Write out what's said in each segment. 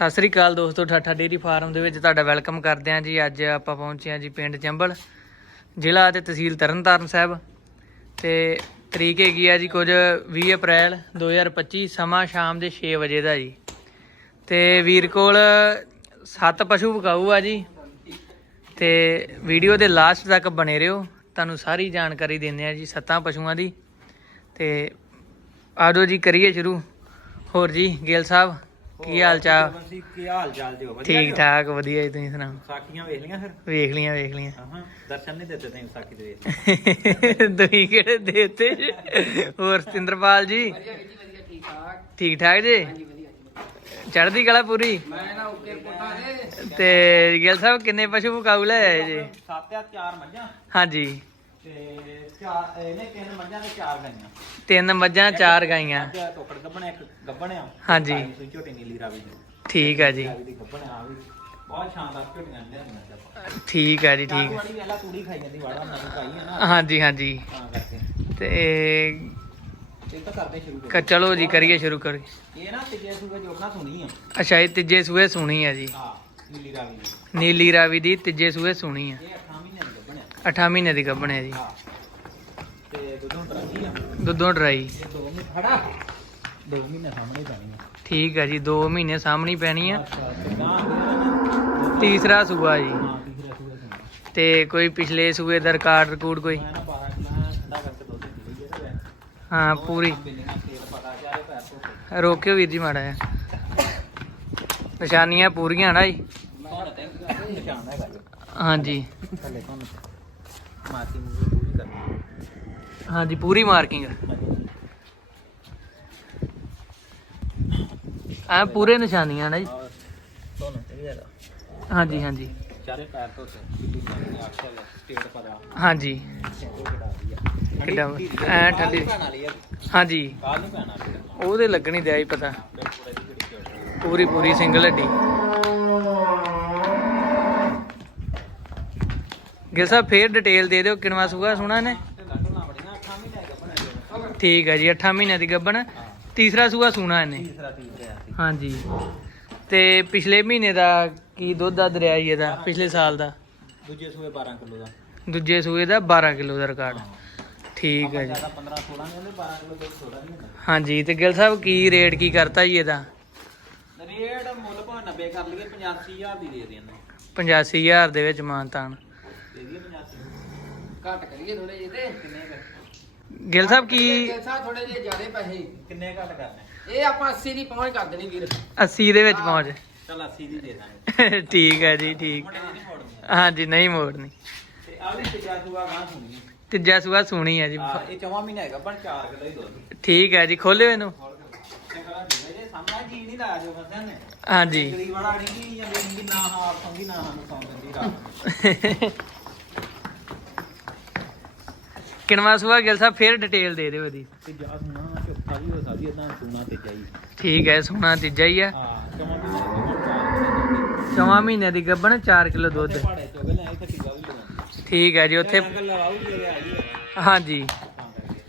ਸਤਿ ਸ੍ਰੀ ਅਕਾਲ ਦੋਸਤੋ, ਠਾਠਾ dairy farm ਦੇ ਵਿੱਚ ਤੁਹਾਡਾ ਵੈਲਕਮ ਕਰਦੇ ਹਾਂ ਜੀ। ਅੱਜ ਆਪਾਂ ਪਹੁੰਚੇ ਹਾਂ ਜੀ ਪਿੰਡ ਚੰਬਲ, ਜ਼ਿਲ੍ਹਾ ਤੇ ਤਹਿਸੀਲ ਤਰਨਤਾਰਨ ਸਾਹਿਬ। ਤੇ ਤਰੀਕ ਹੈਗੀ ਆ ਜੀ ਕੁਝ 20 ਅਪ੍ਰੈਲ 2025 ਸਮਾਂ ਸ਼ਾਮ ਦੇ 6 ਵਜੇ ਦਾ ਜੀ। ਤੇ ਵੀਰ ਕੋਲ ਸੱਤ ਪਸ਼ੂ ਵਿਕਾਊ ਆ ਜੀ। ਤੇ ਵੀਡੀਓ ਦੇ ਲਾਸਟ ਤੱਕ ਬਣੇ ਰਹੋ। ਤੁਹਾਨੂੰ ਸਾਰੀ ਜਾਣਕਾਰੀ ਦਿੰਦੇ ਆ ਜੀ ਸੱਤਾਂ ਪਸ਼ੂਆਂ ਦੀ। ਤੇ ਆਜੋ ਜੀ, ਕਰੀਏ ਸ਼ੁਰੂ। ਹੋਰ ਜੀ, ਗਿੱਲ ਸਾਹਿਬ ਕੀ ਹਾਲ ਚਾਲ? ਬੰਸੀ ਕੀ ਹਾਲ ਚਾਲ ਦਿਓ ਵਧੀਆ ਠੀਕ ਠਾਕ ਵਧੀਆ ਜੀ ਤੁਸੀਂ ਸੁਣਾਓ? ਸਾਖੀਆਂ ਵੇਖ ਲੀਆਂ ਫਿਰ? ਵੇਖ ਲੀਆਂ ਵੇਖ ਲੀਆਂ ਹਾਂ ਦਰਸ਼ਨ ਨਹੀਂ ਦਿੱਤੇ ਤੈਨੂੰ ਸਾਖੀ ਦੇ ਵੇਖ ਤੁਸੀਂ ਕਿਹੜੇ ਦੇਤੇ? ਹੋਰ ਸਤਿੰਦਰਪਾਲ ਜੀ? ਠੀਕ ਠਾਕ। ਜੀ? ਚੜ੍ਹਦੀ ਕਲਾ ਪੂਰੀ? ਤੇ ਗਿੱਲ ਸਾਹਿਬ ਕਿੰਨੇ ਪਸ਼ੂ ਵਿਕਾਊ ਲੈ ਆਏ ਜੀ? ਸੱਤ ਆ ਚਾਰ ਮੱਝਾਂ। ਹਾਂਜੀ। ਤੇ ਚਾਰ ਇਹਨੇ ਤਿੰਨ ਮੱਝਾਂ ਤੇ ਚਾਰ ਗਾਈਆਂ। ਤਿੰਨ ਮੱਝਾਂ ਚਾਰ ਗਾਈਆਂ। ਅੱਜ ਟੋਕੜ ਗੱਬਣ ਇੱਕ ਗੱਬਣ ਆ ਹਾਂਜੀ। ਸੂਈ ਝੋਟੀ ਨੀਲੀ ਰਾਵੀ ਦੀ। ਠੀਕ ਆ ਜੀ। ਰਾਵੀ ਦੀ ਗੱਬਣ ਆ ਵੀ ਬਹੁਤ ਸ਼ਾਨਦਾਰ ਝੋਟੀਆਂ ਨੇ ਹੁੰਦੀਆਂ ਆਪਾਂ। ਠੀਕ ਆ ਜੀ ਠੀਕ। ਵਾਲੀ ਵੇਲਾ ਤੂੜੀ ਖਾਈ ਜਾਂਦੀ ਵਾੜਾ ਨਵੀਂ ਪਾਈ ਹੈ ਨਾ। ਹਾਂਜੀ ਹਾਂਜੀ। ਤਾਂ ਕਰਕੇ। ਤੇ ਇਹ ਤਾਂ ਕਰਦੇ ਸ਼ੁਰੂ ਕ- ਚਲੋ ਜੀ ਕਰੀਏ ਸ਼ੁਰੂ ਕਰੀਏ। ਇਹ ਨਾ ਤੀਜੇ ਸੂਬੇ ਜੋੜਨਾ ਸੁਣੀ ਆ। ਅੱਛਾ ਇਹ ਤੀਜੇ ਸੂਏ ਸੁਣੀ ਆ ਜੀ। ਹਾਂ ਨੀਲੀ ਰਾਵੀ ਦੀ। ਨੀਲੀ ਰਾਵੀ ਦੀ ਤੀਜੇ ਸੂਏ ਸੁਣੀ ਆ। ਇਹ 8 ਮਹੀਨੇ ਦੀ ਗੱਬਣ ਆ। 8 ਮਹੀਨੇ ਦੀ ਗੱਭਣ ਹੈ ਜੀ। ਹਾਂ। ਦੁੱਧੋਂ ਤਰ੍ਹਾਂ ਆ ਦੁੱਧੋਂ ਡਰਾਈ। ਇਹ ਦੋ ਮਹੀਨੇ ਖੜਾ ਦੋ ਮਹੀਨੇ ਸਾਹਮਣੇ ਪੈਣੀ ਆ ਠੀਕ ਆ ਜੀ 2 ਮਹੀਨੇ ਸਾਹਮਣੀ ਪੈਣੀ ਆ। ਤੀਸਰਾ ਸੂਆ ਜੀ। ਤੇ ਕੋਈ ਪਿਛਲੇ ਸੂਏ ਦਾ ਰਿਕਾਰਡ ਰਿਕੂਡ ਕੋਈ? ਮੈਂ ਨਾ 12 ਕਿਲੋ ਠੰਡਾ ਕਰਕੇ ਦੁੱਧ ਪੀ ਲਈ ਹਾਂ ਪੂਰੀ। ਰੋਕਿਓ ਵੀਰ ਜੀ ਮਾੜਾ ਜਿਹਾ। ਨਿਸ਼ਾਨੀਆਂ ਪੂਰੀਆਂ ਨਾ ਜੀ। ਹਾਂਜੀ। ਹਾਂਜੀ, ਪੂਰੀ ਮਾਰਕਿੰਗ ਆ। ਪੂਰੇ ਨਿਸ਼ਾਨੀਆਂ ਨਾ ਜੀ। ਔਰ ਤੁਹਾਨੂੰ ਇਹ ਹੈਗਾ ਹਾਂਜੀ ਹਾਂਜੀ। ਚਾਰੇ ਪੈਰ ਤੋਂ ਬਿੱਲੀ ਨੇ ਆਖਿਆ ਸਟੇਟ ਪਤਾ ਹਾਂਜੀ। ਉਹ ਕਿਹੜਾ ਵੀ। ਆ ਕਿੱਡਾ ਐ ਠੰਡੀ। ਪੈਣ ਵਾਲੀ ਆ ਹਾਂਜੀ। ਕਾਲ ਨਹੀਂ ਪੈਣਾ ਬਿਲਕੁਲ ਉਹਦੇ ਲੱਗਣੀ ਦਿਆ ਹੀ ਪਤਾ। ਪੂਰਾ ਦੀ ਜਿਹੜੀ ਚੋਟ ਪੂਰੀ ਪੂਰੀ ਸਿੰਗਲ ਹੱਡੀ। ਗਿਲ ਸਾਹਿਬ, ਫੇਰ ਡਿਟੇਲ ਦੇ ਦਿਓ, ਕਿੰਨਵਾ ਸੂਆ ਸੁਣਾ ਨੇ ਬੜੀ ਨਾ ਅੱਖਾਂ ਵੀ ਲੈ ਕੇ ਬਣਾਇਆ ਠੀਕ ਹੈ ਜੀ 8 ਮਹੀਨਿਆਂ ਦੀ ਗੱਬਣ ਤੀਸਰਾ ਸੂਆ ਸੁਣਾ ਇਹਨੇ। ਤੀਸਰਾ ਤੀਸਰਾ ਸੀ ਹਾਂਜੀ। ਤੇ ਪਿਛਲੇ ਮਹੀਨੇ ਦਾ ਕੀ ਦੁੱਧ ਦਾ ਦਰਿਆ ਜੀ ਇਹਦਾ ਪਿਛਲੇ ਸਾਲ ਦਾ? ਦੂਜੇ ਸੂਏ 12 ਕਿਲੋ ਦਾ। ਦੂਜੇ ਸੂਏ ਦਾ 12 ਕਿਲੋ ਦਾ ਰਿਕਾਰਡ। ਠੀਕ ਹੈ ਜੀ। ਜ਼ਿਆਦਾ 15 16 ਨਹੀਂ ਹੁੰਦੇ 12 ਕਿਲੋ ਦੁੱਧ ਥੋੜਾ ਨਹੀਂ ਹੁੰਦਾ। ਹਾਂਜੀ ਤੇ ਗਿਲ ਸਾਹਿਬ ਕੀ ਰੇਟ ਕੀ ਕਰਤਾ ਜੀ ਇਹਦਾ? ਰੇਟ ਮੁੱਲ ਭਾਵੇਂ 90 ਕਰ ਲਈਏ 85000 ਦੀ ਦੇ ਦੇਣਾ 85000 ਦੇ ਵਿੱਚ ਮਾਨਤਾਨ। ਦੇ ਦਈਏ 85 ਘੱਟ ਕਰੀਏ ਥੋੜੇ ਜਿਹੇ ਤੇ ਕਿੰਨੇ ਗਿਲ ਸਾਹਿਬ ਕੀ ਜੈਸਾ ਥੋੜੇ ਜਿਹੇ ਜ਼ਿਆਦੇ ਪੈਸੇ। ਕਿੰਨੇ ਘੱਟ ਕਰਨੇ? ਇਹ ਆਪਾਂ 80 ਦੀ ਪਹੁੰਚ ਕਰ ਦੇਣੀ ਵੀਰ। 80 ਦੇ ਵਿੱਚ ਪਹੁੰਚ। ਚਲ 80 ਦੀ ਦੇ ਦਾਂਗੇ। ਠੀਕ ਹੈ ਜੀ ਠੀਕ। ਹਾਂਜੀ ਨਹੀਂ ਮੋੜਨੀ। ਤੇ ਆ ਵੀ ਤੀਜਾ ਸੂਆ ਗਾਂ ਸੁਣੀ ਤੀਜਾ ਸੂਆ ਸੁਣੀ ਹੈ ਜੀ। ਇਹ ਚੌਵਾਂ ਮਹੀਨਾ ਹੈਗਾ ਪਰ 4 ਕਿਲੋ ਹੀ ਦੁੱਧ। ਠੀਕ ਹੈ ਜੀ ਖੋਲਿਓ ਇਹਨੂੰ। ਚੰਗਾ ਜੇ ਸਾਹਮਣੇ ਜੀ ਨਹੀਂ ਲਾਇਆ ਜੋ ਬੰਦਿਆਂ ਨੇ ਹਾਂਜੀ ਗਰੀਬ ਵਾਲਾ ਨਹੀਂ ਕੀ ਜਾਂਦੇ ਨਹੀਂ ਨਾ ਹਾਂ ਸੰਗੀ ਨਾ ਸਾਨੂੰ ਸੌਂ ਦਿੰਦੀ ਰਾਤ ਕਿੰਨਵਾ ਸੂਆ ਗਿਲ ਸਾਹਿਬ ਫੇਰ ਡਿਟੇਲ ਦੇ ਦਿਓ ਇਹਦੀ। ਤੇ ਜਾ ਸੁਣਾ ਚੌਥਾ ਵੀ ਹੋ ਸਕਦੀ ਇਦਾਂ ਸੁਣਾ ਤੇ ਜਾਈ। ਠੀਕ ਹੈ ਸੋਨਾ ਤੀਜਾ ਹੀ। ਆ ਹਾਂ ਚੌਵਾਂ ਮਹੀਨਾ ਹੈਗਾ ਚੌਵਾਂ ਮਹੀਨੇ ਦੀ ਗੱਬਣ 4 ਕਿਲੋ ਦੁੱਧ। ਪਹਾੜੇ ਤਾਂ ਵੀ ਲਗਾਉਂਦੇ ਠੀਕ ਹੈ ਜੀ ਉੱਥੇ ਅੰਕਲ ਲਵਾਉ ਜਿਹੜੇ ਆਈ ਹਾਂਜੀ। ਤਾਂ ਕਰਕੇ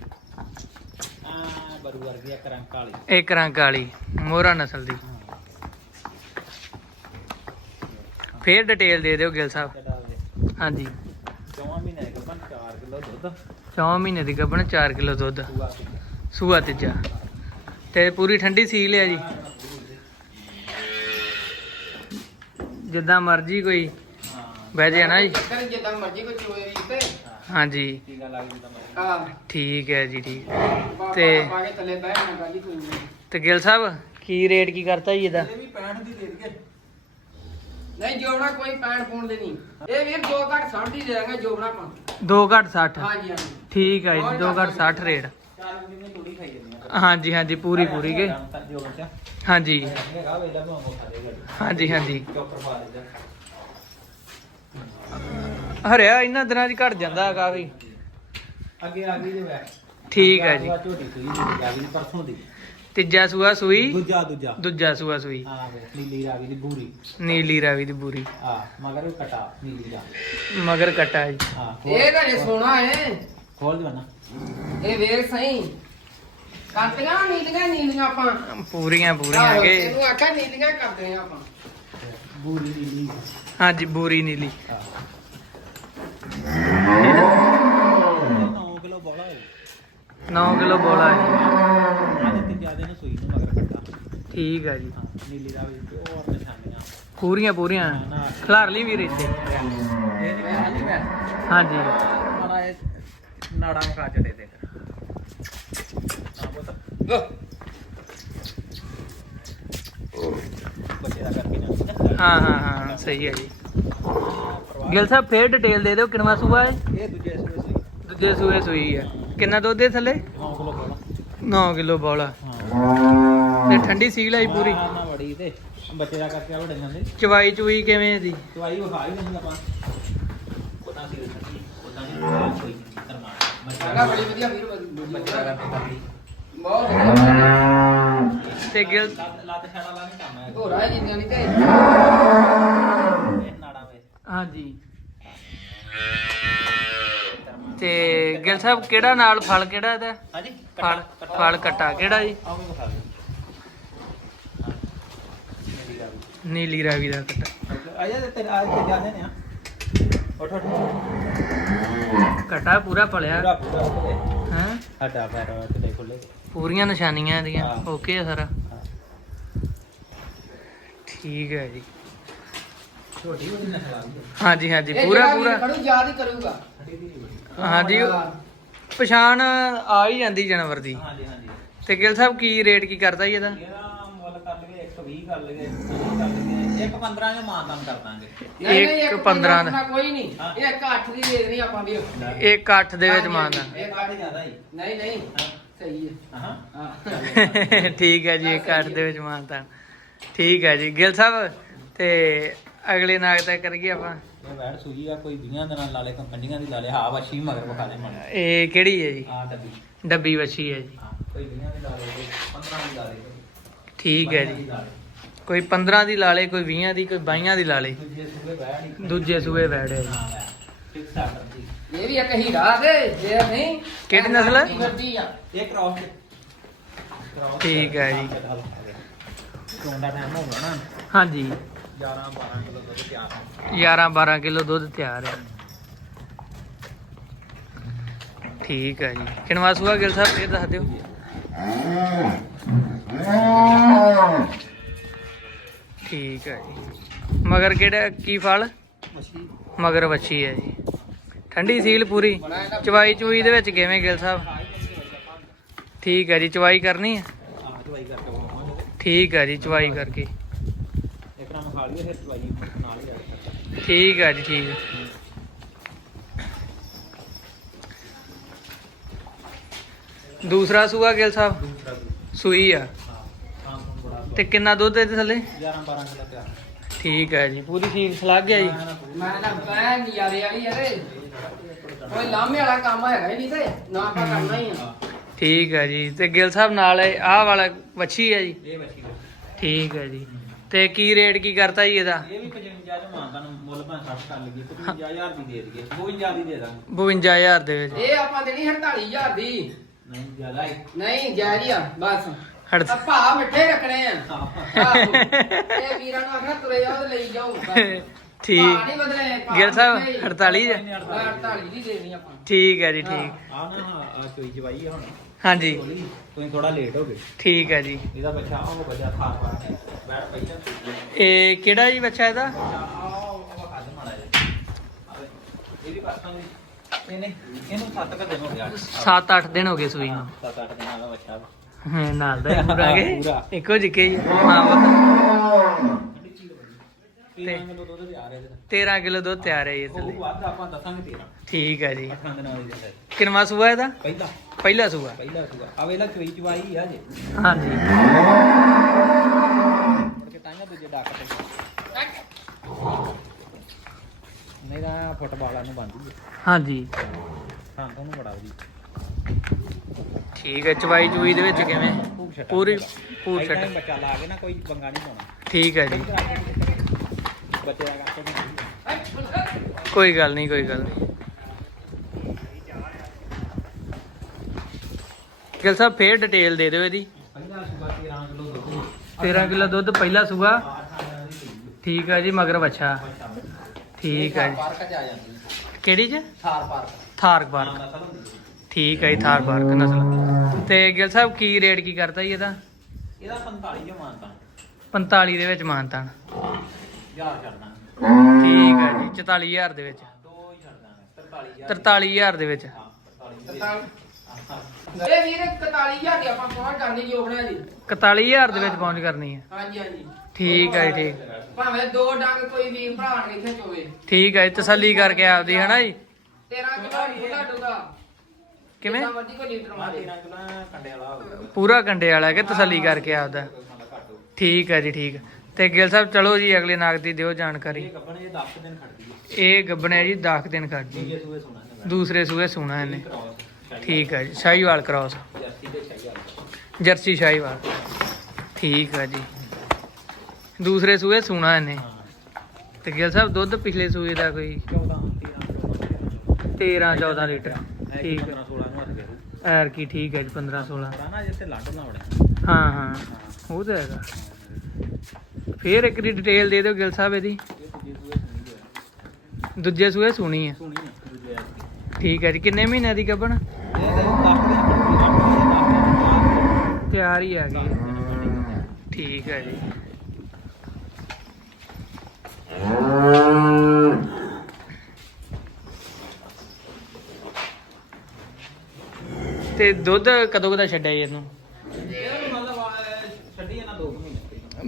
ਆ ਬਰੂ ਵਰਗੀ ਆ ਕਰੰਕ ਵਾਲੀ ਇੱਕ ਰੰਗ ਵਾਲੀ ਮੋਹਰਾ ਨਸਲ ਦੀ। ਫੇਰ ਡਿਟੇਲ ਦੇ ਦਿਓ ਗਿਲ ਸਾਹਿਬ। ਦੇ ਹਾਂਜੀ। ਚੌਵਾਂ ਮਹੀਨੇ ਪਰ 4 ਕਿਲੋ ਦੁੱਧ। ਚੌਵਾਂ ਮਹੀਨੇ ਦੀ ਗੱਬਣ 4 ਕਿਲੋ ਦੁੱਧ। ਸੂਆ ਤੀਜਾ। ਤੇ ਪੂਰੀ ਠੰਡੀ ਸੀਲ ਆ ਜੀ। ਜਿੱਦਾਂ ਮਰਜ਼ੀ ਕੋਈ ਬਹਿ ਜਾਏ ਨਾ ਜੀ। ਜਿੱਦਾਂ ਮਰਜ਼ੀ ਕੋਈ ਚੋਏ ਵੀਰ ਤੇ ਹਾਂਜੀ। ਠੀਕ ਹੈ ਜੀ ਠੀਕ। ਤੇ ਤੇ- ਪਾ ਗਿਲ ਸਾਹਿਬ ਕੀ ਰੇਟ ਕੀ ਕਰਤਾ ਜੀ ਇਹਦਾ? ਇਹ ਵੀ 65 ਦੀ ਦੇ ਦਈਏ ਨਹੀਂ ਜੋਬਣਾ ਕੋਈ ਪੈਣ ਪੂਣ ਦੇ ਨਹੀਂ। ਇਹ ਵੀਰ ਜੋ ਘੱਟ 60 ਦੀ ਦੇ ਦਾਂਗੇ ਜੋਬਣਾ ਆਪਾਂ 2 ਘੱਟ 60 ਹਾਂਜੀ ਹਾਂਜੀ। ਠੀਕ ਹੈ ਜੀ 2 ਘੱਟ 60 ਰੇਟ। ਚਾਰ ਮਹੀਨੇ ਥੋੜੀ ਖਾਈ ਜਾਂਦੀ ਆ। ਹਾਂਜੀ ਹਾਂਜੀ ਪੂਰੀ ਪੂਰੀ ਕੇ। ਹਾਂਜੀ ਹੈਗਾ ਵੇਲਾ ਹਾਂਜੀ ਹਾਂਜੀ। ਚੌਪਰ ਪਾ ਦੇ ਹਰਿਆ ਇਹਨਾਂ ਦਿਨਾਂ 'ਚ ਘਟ ਜਾਂਦਾ ਕਾਫੀ ਅੱਗੇ ਆ ਗਈ ਜੇ ਵੈ ਠੀਕ ਹੈ ਜੀ। ਝੋਟੀ ਸੂਈ ਦੀ ਆ ਗਈ ਪਰਸੋਂ ਦੀ। ਤੀਜਾ ਸੂਆ ਸੂਈ। ਦੂਜਾ ਦੂਜਾ। ਦੂਜਾ ਸੂਆ ਸੂਈ। ਆ ਨੀਲੀ ਰਾਵੀ ਦੀ ਬੂਰੀ। ਨੀਲੀ ਰਾਵੀ ਦੀ ਬੂਰੀ। ਆ ਮਗਰ ਕਟਾ ਨੀਲੀ ਦਾ ਮਗਰ ਕਟਾ ਜੀ। ਹਾਂ ਇਹ ਤਾਂ ਜੇ ਸੋਨਾ ਹੈ। ਖੋਲ ਦੇ ਨਾ ਇਹ ਵੇਖ ਸਹੀ। ਕਰਤੀਆਂ ਨੀਲੀਆਂ ਨੀਲੀਆਂ ਆਪਾਂ। ਪੂਰੀਆਂ ਪੂਰੀਆਂ ਆਹੋ, ਕੇ ਇਹਨੂੰ ਆਖਿਆ ਨੀਲੀਆਂ ਕਰਦੇ ਆ ਆਪਾਂ। ਬੂਰੀ ਨੀਲੀ। ਹਾਂਜੀ ਬੂਰੀ ਨੀਲੀ। 9 ਕਿਲੋ ਬੋਲਾ ਹੈ। 9 ਕਿਲੋ ਬੋਲਾ ਹੈ। ਆ ਜਿਆਦੇ ਨੂੰ ਸੂਈ ਨੂੰ ਮਗਰ ਕੱਟਾ ਠੀਕ ਹੈ ਜੀ। ਹਾਂ ਨੀਲੀ ਦਾ ਵੀ ਤੇ ਉਹ ਨਿਸ਼ਾਨੀਆਂ ਪੂਰੀਆਂ। ਪੂਰੀਆਂ ਖਿਲਾਰ ਲਈ ਵੀਰ ਇੱਥੇ। ਇਹ ਨਹੀਂ ਹਾਂਜੀ ਮੈਂ? ਹਾਂਜੀ। ਮਾੜਾ ਇਹ ਨਾੜਾ ਮਕਾ ਚੜੇ ਦੇ ਹਾਂ ਦਾ ਹਾਂ ਹਾਂ ਹਾਂ ਸਹੀ ਹੈ ਜੀ। ਗਿਲ ਸਾਹਿਬ ਫੇਰ ਡਿਟੇਲ ਦੇ ਦਿਓ ਕਿੰਨਵਾ ਸੂਆ ਹੈ? ਇਹ ਦੂਜੇ ਸੂਏ ਸੂਈ। ਦੂਜੇ ਸੂਏ ਸੂਈ ਹੈ। ਕਿੰਨਾ ਦੁੱਧ ਦੇ ਥੱਲੇ? 9 ਕਿਲੋ ਬੋਲਾ। 9 ਕਿਲੋ ਬੋਲਾ। ਤੇ ਠੰਡੀ ਸੀਲ ਆਈ ਪੂਰੀ। ਨਾ ਨਾ ਬੜੀ ਤੇ। ਬੱਚੇ ਦਾ ਕਰਕੇ ਵੱਡੇ ਜਾਂਦੇ ਚਵਾਈ ਚੁਈ ਕਿਵੇਂ ਦੀ ਦਵਾਈ ਵਿਖਾ ਹੀ ਨਹੀਂ ਆਪਾਂ। ਪਤਾ ਸੀ ਪਤਾ ਨਹੀਂ ਕੋਈ ਕਰਨਾ ਚੰਗਾ ਬੜੀ ਵਧੀਆ ਵੀਰ ਬੱਚੇ ਦਾ ਕਰਕੇ ਕਰਦੀ ਬਹੁਤ ਤੇ ਗਿਲ ਲੱਤ ਛਾੜਾ ਲਾ ਨਹੀਂ ਕੰਮ ਹੈ ਹੋਰਾ ਜਿੰਨੀਆਂ ਨਹੀਂ ਤੇ। ਨਾੜਾ ਵੇ ਹਾਂਜੀ। ਤੇ ਗਿਲ ਸਾਹਿਬ ਕਿਹੜਾ ਨਾਲ ਫਲ ਕਿਹੜਾ ਇਹਦਾ? ਹਾਂਜੀ ਫਲ ਫਲ ਕੱਟਾ ਕਿਹੜਾ ਜੀ? ਨੀਲੀ ਰਾਵੀ ਦਾ ਕੱਟਾ। ਆਇਆ ਤੇ ਆ ਕੇ ਜਾਂਦੇ ਨੇ ਆ ਉੱਠ ਉੱਠ। ਕੱਟਾ ਪੂਰਾ ਫਲਿਆ। ਪੂਰਾ ਪੂਰਾ ਹੈ? ਹੱਡਾ ਪੈਰ ਕਿਤੇ ਖੁੱਲੇ ਪੂਰੀਆਂ ਨਿਸ਼ਾਨੀਆਂ ਇਹਦੀਆਂ। ਓਕੇ ਆ ਸਾਰਾ। ਠੀਕ ਹੈ ਜੀ। ਛੋਟੀ ਉਹਦੀ ਨਸਲ ਆ ਹਾਂਜੀ ਹਾਂਜੀ। ਪੂਰਾ ਪੂਰਾ। ਯਾਦ ਹੀ ਕਰੂਗਾ। ਹਾਂਜੀ ਪਛਾਣ ਆ ਹੀ ਜਾਂਦੀ ਜਾਨਵਰ ਦੀ। ਹਾਂਜੀ ਹਾਂਜੀ। ਤੇ ਗਿਲ ਸਾਹਿਬ ਕੀ ਰੇਟ ਕੀ ਕਰਦਾ ਜੀ ਇਹਦਾ? ਇਹਦਾ ਮੁੱਲ ਕਰ ਲਈਏ 120 ਕਰ ਲਈਏ 30 ਕਰ ਲਈਏ ਇੱਕ 15 ਜੋ ਮਾਨਤਾਨ ਕਰ ਦਾਂਗੇ। ਨਹੀਂ ਨਹੀਂ ਇੱਕ ਇੱਕ 15 15 ਦਾ। ਕੋਈ ਨਹੀਂ। ਹਾਂ। ਇਹ ਇੱਕ 8 ਦੀ ਦੇ ਦੇਣੀ ਆਪਾਂ ਵੀਰ ਇੱਕ 8 ਦੇ ਵਿੱਚ ਮੰਨਦਾ ਇਹ ਕਾਟ ਜ਼ਿਆਦਾ ਹੀ। ਨਹੀਂ ਨਹੀਂ। ਹਾਂ। ਸਹੀ ਹੈ। ਹਾਂ। ਹਾਂ। ਠੀਕ ਹੈ ਜੀ ਇੱਕ 8 ਦੇ ਵਿੱਚ ਮੰਨਦਾ ਠੀਕ ਹੈ ਜੀ। ਗਿਲ ਸਾਹਿਬ ਤੇ ਅਗਲੇ ਨਾਗ ਤੱਕ ਕਰੀਏ ਆਪਾਂ। ਇਹ ਵੈੜ ਸੂਈ ਆ ਕੋਈ 20 ਦਿਨਾਂ ਲਾ ਲੇ ਕੰਡੀਆਂ ਦੀ ਲਾ ਲੇ ਹਾਂ ਵਸ਼ੀ ਮਗਰ ਵਿਖਾ ਲੈ ਮਨ ਇਹ ਕਿਹੜੀ ਹੈ ਜੀ? ਆ ਡੱਬੀ। ਡੱਬੀ ਵੱਛੀ ਹੈ ਜੀ। ਹਾਂ ਕੋਈ 20 ਦੀ ਲਾ ਲੇ ਕੋਈ 15 ਦੀ ਲਾ ਲੇ ਠੀਕ ਹੈ ਬਾਈਆਂ ਦੀ ਜੀ ਲਾ ਲੇ। ਕੋਈ 15 ਦੀ ਲਾ ਲੇ ਕੋਈ 20 ਦੀ ਕੋਈ 22 ਦੀ ਲਾ ਲੇ ਦੂਜੇ ਵੈੜ ਸੂਏ ਵੈੜ ਹੈ ਜੀ। ਹਾਂ ਵੈੜ। ਫਿਕਸ ਆ ਕਰਦੀ ਇਹ ਵੀ ਇੱਕ ਹੀਰਾ ਦੇ ਜੇ ਨਹੀਂ ਕਿਹੜੀ ਨਸਲ ਹੈ? ਵਰਦੀ ਆ। ਇਹ ਕ੍ਰਾਸ ਕ੍ਰਾਸ ਠੀਕ ਹੈ ਜੀ। ਚੋਂਦਾ ਟਾਈਮ ਹੋ ਗਿਆ ਨਾ। ਹਾਂਜੀ। 11 12 ਕਿਲੋ ਦੁੱਧ ਤਿਆਰ ਆ 11 12 ਕਿਲੋ ਦੁੱਧ ਤਿਆਰ ਹੈ। ਠੀਕ ਹੈ ਜੀ। ਕਿਨਵਾ ਸੂਆ ਗਿਲ ਸਾਹਿਬ ਫੇਰ ਦੱਸ ਦਿਓ। ਠੀਕ ਹੈ ਜੀ। ਮਗਰ ਕਿਹੜਾ ਕੀ ਫਲ? ਮੱਛੀ। ਮਗਰ ਵੱਛੀ ਹੈ ਜੀ। ਠੰਡੀ ਸੀਲ ਪੂਰੀ। ਚਵਾਈ ਚੂਈ ਦੇ ਵਿੱਚ ਕਿਵੇਂ ਗਿਲ ਸਾਹਿਬ? ਠੀਕ ਹੈ ਜੀ ਚਵਾਈ ਕਰਨੀ ਹੈ? ਠੀਕ ਹੈ ਜੀ ਚਵਾਈ ਕਰਕੇ। ਫਿਰ ਦਵਾਈ ਨਾਲ ਹੀ ਠੀਕ ਹੈ ਜੀ ਠੀਕ ਹੈ ਦੂਸਰਾ ਸੂਆ ਗਿਲ ਸਾਹਿਬ? ਦੂਸਰਾ ਸੂਈ ਆ। ਹਾਂ ਹਾਂ ਬੜਾ ਤੇ ਕਿੰਨਾ ਦੁੱਧ ਇਹਦੇ ਥੱਲੇ? 11 12 ਕਿਲੋ ਤਿਆਰ। ਠੀਕ ਹੈ ਜੀ ਪੂਰੀ ਸੀਲ ਲੱਗ ਗਿਆ ਜੀ। ਮੈਂ ਨਾ ਮੈਂ ਨਿਆਰੇ ਵਾਲੀ ਆ ਤੇ। ਕੋਈ ਲਾਮੇ ਵਾਲਾ ਕੰਮ ਹੈਗਾ ਹੀ ਨਹੀਂ ਤੇ। ਨਾ ਆਪਾਂ ਕਰਨਾ ਹੀ ਆ। ਠੀਕ ਹੈ ਜੀ ਤੇ ਗਿਲ ਸਾਹਿਬ ਨਾਲ ਆਹ ਵਾਲਾ ਵੱਛੀ ਹੈ ਜੀ। ਇਹ ਬੱਚੀ ਦਾ ਠੀਕ ਹੈ ਜੀ। ਤੇ ਕੀ ਰੇਟ ਕੀ ਕਰਤਾ ਜੀ ਇਹਦਾ? ਇਹ ਵੀ 55 ਜੋ ਮਾਨਤਾ ਨੂੰ ਮੁੱਲ ਭਾਂ 60 ਕਰ ਲਈਏ 55000 ਦੀ ਦੇ ਦਈਏ 52 ਦੀ ਦੇ ਦਾਂਗੇ। 52000 ਦੇ ਵਿੱਚ। ਇਹ ਆਪਾਂ ਦੇਣੀ 48000 ਦੀ। ਨਹੀਂ ਜ਼ਿਆਦਾ ਹੀ। ਨਹੀਂ ਜਾਰੀ ਆ ਬਸ। ਹਟ ਆ ਭਾ ਮਿੱਠੇ ਰੱਖਣੇ ਆ। ਹਾਂ। ਆਹੋ। ਇਹ ਵੀਰਾਂ ਨੂੰ ਆਖਣਾ ਤੁਰੇ ਜਾਓ ਤੇ ਲਈ ਜਾਓ। ਬਸ। ਭਾ ਠੀਕ ਨਹੀਂ ਬਦਲੇ ਭਾ ਗਿਲ ਸਾਹਿਬ ਮਿੱਠੇ ਹੀ। 48 ਹੈ 48 ਦੀ ਦੇਣੀ ਆਪਾਂ। ਠੀਕ ਹੈ ਜੀ ਠੀਕ। ਆ ਨਾ ਆ ਚੋਈ ਜਵਾਈ ਆ ਹੁਣ। ਹਾਂਜੀ। ਤੁਸੀਂ ਥੋੜਾ ਲੇਟ ਹੋ ਗਏ। ਠੀਕ ਹੈ ਜੀ। ਇਹਦਾ ਬੱਚਾ ਉਹ ਬੱਚਾ ਥਾਰ ਪਾ ਬੈਠ ਪਹਿਲਾਂ ਇਹ ਕਿਹੜਾ ਜੀ ਬੱਚਾ ਇਹਦਾ? ਇਹਦੀ ਪਾਸਾਂ ਦੀ ਇਹਨੇ ਇਹਨੂੰ 7 ਕ ਦਿਨ ਹੋ ਗਿਆ 7-8 ਦਿਨ ਹੋ ਗਏ ਸੂਈ ਨੂੰ। 7-8 ਦਿਨਾਂ ਦਾ ਬੱਚਾ। ਹਾਂ, ਨਾਲ ਦਾ ਪੂਰਾ। ਪੂਰਾ। ਇੱਕੋ ਜਿੱਕੇ ਹੀ ਹਾਂ ਉਹ ਤੀਰਾਂ ਕਿਲੋ ਦੁੱਧ ਦੇ ਆ ਰਹੇ ਨੇ 13 ਕਿਲੋ ਦੁੱਧ ਤਿਆਰ ਹੈ ਜੀ ਉਹ ਥੱਲੇ ਵੱਧ ਆਪਾਂ ਦੱਸਾਂਗੇ ਤੇਰਾ। ਠੀਕ ਹੈ ਜੀ। 8 ਦਿਨਾਂ ਦੀ ਜਾਂਦਾ ਕਿੰਨਵਾ ਸੂਆ ਇਹਦਾ? ਪਹਿਲਾ। ਪਹਿਲਾ ਸੂਆ। ਪਹਿਲਾ ਸੂਆ। ਆ ਵੇਲਾ ਚੋਈ ਚਵਾਈ ਆ ਜੇ ਹਾਂਜੀ। ਮੁੜ ਕੇ ਤਾਂਗਾ ਦੂਜੇ ਡਾਕ ਤੇ ਨਹੀਂ ਤਾਂ ਫੁੱਟਬਾਲਾਂ ਨੂੰ ਬੰਦੀ ਹਾਂਜੀ। ਹਾਂ ਤੁਹਾਨੂੰ ਬੜਾ ਵਧੀਆ। ਠੀਕ ਹੈ ਚਵਾਈ ਚੂਈ ਦੇ ਵਿੱਚ ਕਿਵੇਂ? ਪੂਰੀ ਪੂਰ ਬੱਚਾ ਲਾ ਕੇ ਨਾ ਕੋਈ ਪੰਗਾ ਨਹੀਂ ਪਾਉਣਾ। ਠੀਕ ਹੈ ਜੀ। ਬੱਚੇ ਦਾ ਕੋਈ ਗੱਲ ਨਹੀਂ ਕੋਈ ਗੱਲ ਨਹੀਂ। ਗਿਲ ਸਾਹਿਬ ਫੇਰ ਡਿਟੇਲ ਦੇ ਦਿਓ ਇਹਦੀ। ਪਹਿਲਾ ਸੁਬਾ 13 ਕਿਲੋ ਦੁੱਧ 13 ਕਿਲੋ ਦੁੱਧ ਪਹਿਲਾ ਸਹੀ ਠੀਕ ਹੈ ਜੀ ਮਗਰ ਬੱਚਾ ਠੀਕ ਹੈ ਜੀ। ਕਿਹੜੀ ਚ? ਥਾਰ ਪਾਰਕ। ਠੀਕ ਹੈ ਜੀ ਥਾਰ ਪਾਰਕ ਨਸਲ। ਤੇ ਗਿਲ ਸਾਹਿਬ ਕੀ ਰੇਟ ਕੀ ਕਰਤਾ ਜੀ ਇਹਦਾ? ਇਹਦਾ 45 ਜੋ ਮਾਨਤਾ। 45 ਦੇ ਵਿੱਚ ਮਾਨਤਾਨ ਯਾਰ ਠੀਕ ਹੈ ਜੀ 44000 ਦੇ ਵਿੱਚ। ਦੋ ਹੀ ਛੱਡਣਾ 43000 43000 ਦੇ ਵਿੱਚ। ਹਾਂ 43000 ਇਹ ਵੀਰ 41000 ਦੀ ਆਪਾਂ ਪਹੁੰਚ ਕਰਨੀ ਜੀ। ਉਹਨਾਂ ਦੀ 41000 ਦੇ ਵਿੱਚ ਪਹੁੰਚ ਕਰਨੀ ਹੈ। ਹਾਂਜੀ ਹਾਂਜੀ। ਠੀਕ ਹੈ ਜੀ ਠੀਕ। ਭਾਵੇਂ ਦੋ ਡੰਗ ਕੋਈ ਵੀਰ ਭਰਾ ਨੇ ਇੱਥੇ ਚੋਵੇ। ਠੀਕ ਹੈ ਜੀ ਤਸੱਲੀ ਕਰਕੇ ਆਪਦੀ ਹਨਾ ਜੀ? 13 ਕਿਲੋ ਡੂਡਾ ਡੂਡਾ ਕਿਵੇਂ? ਜਿੰਨਾ ਮਰਜ਼ੀ ਕੋਈ ਲੀਟਰ ਮਾ ਮਾਰੇ 13 ਕਿਲੋ ਕੰਡੇ ਵਾਲਾ ਹੋਊਗਾ ਪੂਰਾ ਕੰਡੇ ਵਾਲਾ ਕਿ ਤਸੱਲੀ ਕਰਕੇ ਆਪਦਾ। ਠੀਕ ਹੈ ਜੀ ਠੀਕ। ਤੇ ਗਿਲ ਸਾਹਿਬ ਚਲੋ ਜੀ ਅਗਲੇ ਨਾਗ ਦੀ ਦਿਓ ਜਾਣਕਾਰੀ। ਇਹ ਕੱਪਣੇ ਇਹ 10 ਦਿਨ ਖੜਦੀ ਹੈ। ਇਹ ਗੱਬਣ ਹੈ ਜੀ 10 ਦਿਨ ਖੜ ਜੀ ਦੂਜੇ ਸੂਏ ਸੁਣਾ ਹੈ ਦੂਸਰੇ ਸੂਏ ਸੂਣਾ ਇਹਨੇ। ਕ੍ਰਾਸ ਠੀਕ ਹੈ ਜੀ, ਸ਼ਾਹੀਵਾਲ ਕ੍ਰਾਸ ਜਰਸੀ ਸ਼ਾਹੀਵਾਲ। ਠੀਕ ਹੈ ਜੀ। ਦੂਸਰੇ ਸੂਏ ਸੂਣਾ ਇਹਨੇ। ਹਾਂ ਤੇ ਗਿਲ ਸਾਹਿਬ, ਦੁੱਧ ਪਿਛਲੇ ਸੂਏ ਦਾ ਕੋਈ? 14 13 13 14 ਲੀਟਰ। ਠੀਕ ਹੈ 15 16 ਨੂੰ ਹੱਥ ਗਏ ਐਰ ਕੀ ਠੀਕ ਹੈ ਜੀ 15 16 ਪੁਰਾਣਾ ਜਿੱਥੇ ਲੰਡ ਨਾ ਵੜਿਆ ਹਾਂ ਹਾਂ। ਉਹ ਤਾਂ ਹੈਗਾ। ਫੇਰ ਇੱਕ ਦੀ ਡਿਟੇਲ ਦੇ ਦਿਓ ਗਿਲ ਸਾਹਿਬ ਇਹਦੀ। ਦੂਜੇ ਦੂਜੇ ਸੂਏ ਸੁਣੀ ਹੈ ਠੀਕ ਹੈ ਜੀ, ਕਿੰਨੇ ਮਹੀਨਿਆਂ ਦੀ ਗੱਬਣ ਇਹ ਤੇ 10 ਦਿਨ ਖੜਦੀ 10 ਦਿਨ ਤਿਆਰ ਹੀ ਹੈਗੀ ਠੀਕ ਹੈ ਜੀ। ਤੇ ਦੁੱਧ ਕਦੋਂ ਕਦਾ ਛੱਡਿਆ ਜੀ ਇਹਨੂੰ?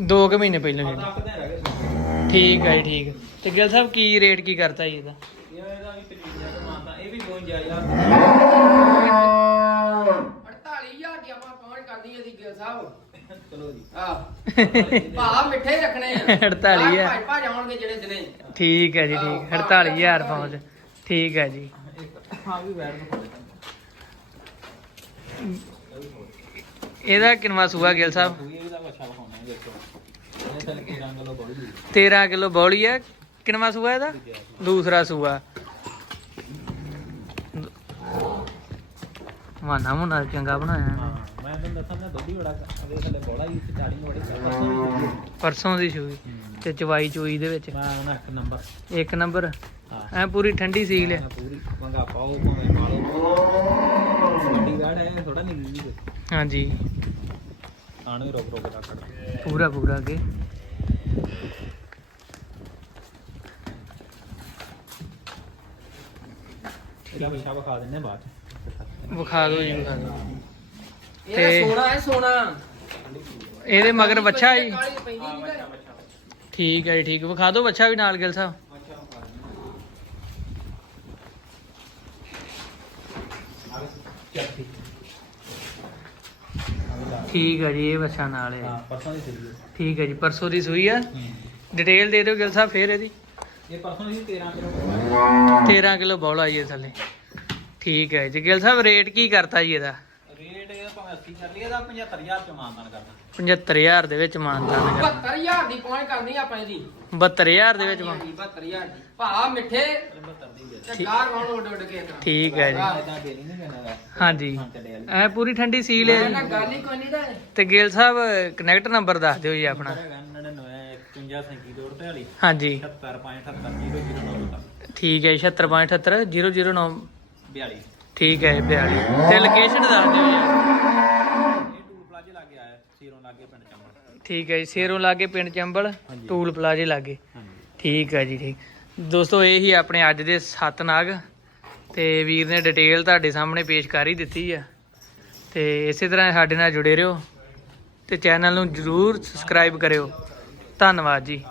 ਦੋ ਕੁ ਮਹੀਨੇ ਪਹਿਲਾਂ ਆ ਛੱਡੀ 10 ਦਿਨ ਰਹਿ ਗਏ ਸੁਣੀ ਠੀਕ ਹੈ ਜੀ, ਠੀਕ। ਤੇ ਗਿਲ ਸਾਹਿਬ ਕੀ ਰੇਟ ਕੀ ਕਰਤਾ ਜੀ ਇਹਦਾ? ਇਹਦਾ ਵੀ ਤਰੀਜਾ ਤੇ ਇਹ ਵੀ 52000 48000 ਦੀ ਆਪਾਂ ਪਹੁੰਚ ਕਰਨੀ ਇਹਦੀ ਗਿਲ ਸਾਹਿਬ ਆ ਭਾ ਮਿੱਠੇ ਹੀ ਰੱਖਣੇ ਆ। 48 ਆ। ਭਾਜ ਭਾਜ ਆਉਣਗੇ ਜਿਹੜੇ ਦਿਨੇ। ਠੀਕ ਹੈ ਜੀ ਠੀਕ। 48000 ਪਹੁੰਚ। ਠੀਕ ਹੈ ਜੀ। ਹਾਂ ਵੀ ਬੈਠ ਕੇ ਇਹਦਾ ਕਿੰਨਵਾ ਸੂਆ ਗਿਲ ਸਾਹਿਬ? ਇਹਦਾ ਹੈ ਦੇਖੋ। ਇਹ ਤਾਂ ਕੀ ਰੰਗ ਲੋ ਬੜੀ 13 ਕਿਲੋ ਬੌਲੀ ਹੈ। ਕਿੰਨਵਾ ਸੂਆ ਇਹਦਾ? ਦੂਸਰਾ ਸੂਆ। ਮਾਨਾ ਚੰਗਾ ਬਣਾਇਆ ਹਾਂ। ਮੈਂ ਤੁਹਾਨੂੰ ਦੱਸਾਂ ਨਾ ਦੋਦੀ ਬੜਾ ਅਵੇ ਥੱਲੇ ਬੋੜਾ ਹੀ ਬੜੀ ਕਰਦਾ। ਪਰਸੋਂ ਦੀ ਸੂਈ ਤੇ ਚਵਾਈ ਚੋਈ ਦੇ ਵਿੱਚ। ਮੈਂ ਉਹਨਾਂ ਇੱਕ ਨੰਬਰ। ਇੱਕ ਨੰਬਰ। ਹਾਂ। ਐ ਪੂਰੀ ਠੰਡੀ ਸੀਲ ਹੈ ਮੈਂ ਪੂਰੀ ਪੰਗਾ ਪਾਓ ਭਾਵੇਂ ਪਾਲੋ ਵੱਡੀ ਗਾੜ ਹੈ ਥੋੜਾ ਨਹੀਂ ਗਈ ਹਾਂਜੀ। ਆਣ ਵੀ ਰੋਕ ਰੋਕ ਰੱਖੜ ਪੂਰਾ ਪੂਰਾ ਇਹਦਾ ਪਿਛਾ ਵਿਖਾ ਦਿੰਨੇ ਬਾਅਦ ਚ। ਵਿਖਾ ਦਿਓ ਜੀ ਵਿਖਾ ਦਿਓ। ਇਹ ਤੇ- ਸੋਨਾ ਹੈ ਸੋਨਾ ਇਹਦੇ ਮਗਰ ਬੱਚਾ ਜੀ। ਕਾਲੀ ਪੈਂਦੀ। ਠੀਕ ਹੈ ਜੀ ਠੀਕ। ਵਿਖਾ ਦਿਓ ਬੱਚਾ ਵੀ ਨਾਲ ਗਿਲ ਸਾਹਿਬ। ਠੀਕ ਹੈ ਜੀ ਇਹ ਬੱਚਾ ਨਾਲ ਹਾਂ। ਪਰਸੋਂ ਦੀ ਠੀਕ ਹੈ ਜੀ ਪਰਸੋਂ ਦੀ ਸੂਈ ਆ। ਹੈ। ਡਿਟੇਲ ਦੇ ਦਿਓ ਗਿਲ ਸਾਹਿਬ ਫੇਰ ਇਹਦੀ। ਇਹ ਪਰਸੋਂ ਦੀ 13 ਕਿਲੋ। 13 ਕਿਲੋ ਬੌਲ ਆਈ ਹੈ ਥੱਲੇ। ਠੀਕ ਹੈ ਜੀ। ਗਿਲ ਸਾਹਿਬ ਰੇਟ ਕੀ ਕਰਤਾ ਜੀ ਇਹਦਾ? ਰੇਟ ਇਹ ਭਾਵੇਂ 80 ਕਰ ਲਈਏ ਇਹਦਾ 75000 ਚ ਮਾਨਦਾਨ ਕਰਦਾ 75000 ਦੇ ਵਿੱਚ ਮਾਨਦਾਨ ਕਰ 72000 ਦੀ ਪਹੁੰਚ ਕਰਨੀ ਆਪਾਂ ਇਹਦੀ। 72000 ਦੇ ਵਿੱਚ ਮਾਨ 72000 ਦੀ। ਭਾ ਮਿੱਠੇ 72 ਦੀ ਤੇ ਗਾਰ ਵਾਣ ਉੱਡ ਉੱਡ ਕੇ ਇਤਨਾ ਠੀਕ ਹੈ ਜੀ। ਇਦਾਂ ਦੇ ਨਹੀਂ ਹਾਂਜੀ। ਐ ਪੂਰੀ ਠੰਡੀ ਸੀਲ ਹੈ ਨਾ ਜੀ ਗੱਲ ਹੀ ਕੋਈ ਨਹੀਂ ਦਾ ਤੇ ਗਿਲ ਸਾਹਿਬ ਕਨੈਕਟ ਨੰਬਰ ਦੱਸ ਦਿਓ ਜੀ ਆਪਣਾ। 99 51 37 ਦੋ 48 ਹਾਂਜੀ। 75 578 009 ਠੀਕ ਹੈ 7678 009 42 ਠੀਕ ਹੈ 42 ਤੇ ਲੋਕੇਸ਼ਨ ਦੱਸ ਦਿਓ ਜੀ। ਇਹ ਟੂਲ ਪਲਾਜੇ ਲੱਗੇ ਆਇਆ ਸੀਰੋਂ ਲੱਗੇ ਪਿੰਡ ਚੰਬਲ। ਠੀਕ ਹੈ ਜੀ ਸੇਰੋਂ ਲਾਗੇ ਪਿੰਡ ਚੰਬਲ। ਟੂਲ ਪਲਾਜ਼ੇ ਲਾਗੇ। ਠੀਕ ਹੈ ਜੀ ਠੀਕ। ਦੋਸਤੋ ਇਹ ਹੀ ਆਪਣੇ ਅੱਜ ਦੇ ਸੱਤ ਨਾਗ ਤੇ ਵੀਰ ਨੇ ਡਿਟੇਲ ਤੁਹਾਡੇ ਸਾਹਮਣੇ ਪੇਸ਼ ਕਰ ਹੀ ਦਿੱਤੀ ਆ। ਤੇ ਇਸੇ ਤਰ੍ਹਾਂ ਸਾਡੇ ਨਾਲ ਜੁੜੇ ਰਹੋ। ਤੇ ਚੈਨਲ ਨੂੰ ਜਰੂਰ ਸਬਸਕ੍ਰਾਈਬ ਕਰਿਓ। ਧੰਨਵਾਦ ਜੀ।